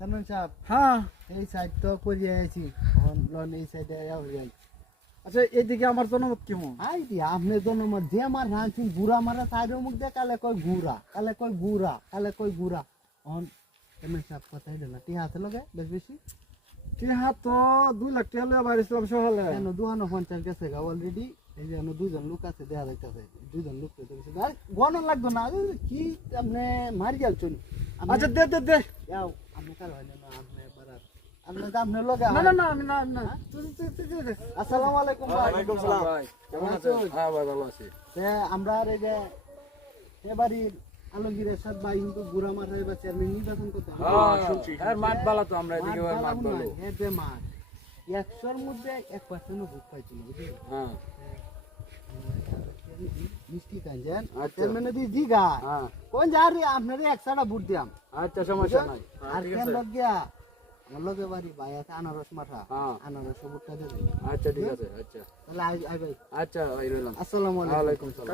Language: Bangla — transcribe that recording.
চেয়ারম্যান সাহেব হ্যাঁ এই সাইড তো করিয়ে আছি লোন এই সাইডে হয়ে যাই আচ্ছা এইদিকে আমার জনমত কেমন আই দি আপনি জন্ম যে আমার রাঁচুন গুড়া মারা সাইডের মুখ দিয়ে কালে কয় গুড়া কালে কয় গুড়া কালে কয় গুড়া অন চেয়ারম্যান সাহেব কথাই দেন না টিহা আছে লগে বেশ বেশি টিহা তো 2 লাখ টাকা লইয়া বাইরেছিলাম সকালে কেন 250 গেছে গা অলরেডি এই যে দুইজন লোক আছে দেখা যাইতেছে দুইজন লোক গণন লাগতো না কি আপনি মারি গেলছেন আচ্ছা দে দে দে যাও আপনি কার হয় না আপনি বারাত আপনি তো আপনার লগে না না না আমি না না দে আসসালামু আলাইকুম ভাই ওয়ালাইকুম সালাম ভাই কেমন আছেন? হ্যাঁ ভাই ভালো আছি তে আমরা আর এই যে এবারই আলমগীরের সাথে ভাই কিন্তু গুড়া মারা এবার চেয়ারম্যান নির্বাচন করতে হবে। হ্যাঁ শুনছি আর মাঠ বালা তো আমরা এদিকে মাঠ মাঠ ভালো ভালো নয়, এ বেমার 100-র মধ্যে 1% ভোট পাইছিল বুঝলেন হ্যাঁ মিষ্টি কাঞ্জেন আচ্ছা। চেয়ারম্যানে দি জিগা হ্যাঁ কোন যারি আপনারই একসাথে ভোট দিয়াম আচ্ছা সমস্যা নাই আর কেন লগ গিয়া আমার লগে বাড়ি ভাই আছে আনারস মাথা হ্যাঁ। আনারস ভোটটা দেবে আচ্ছা ঠিক আছে আচ্ছা তাহলে আই ভাই আচ্ছা ভাই রইলাম আসসালামু আলাইকুম ওয়ালাইকুম সালাম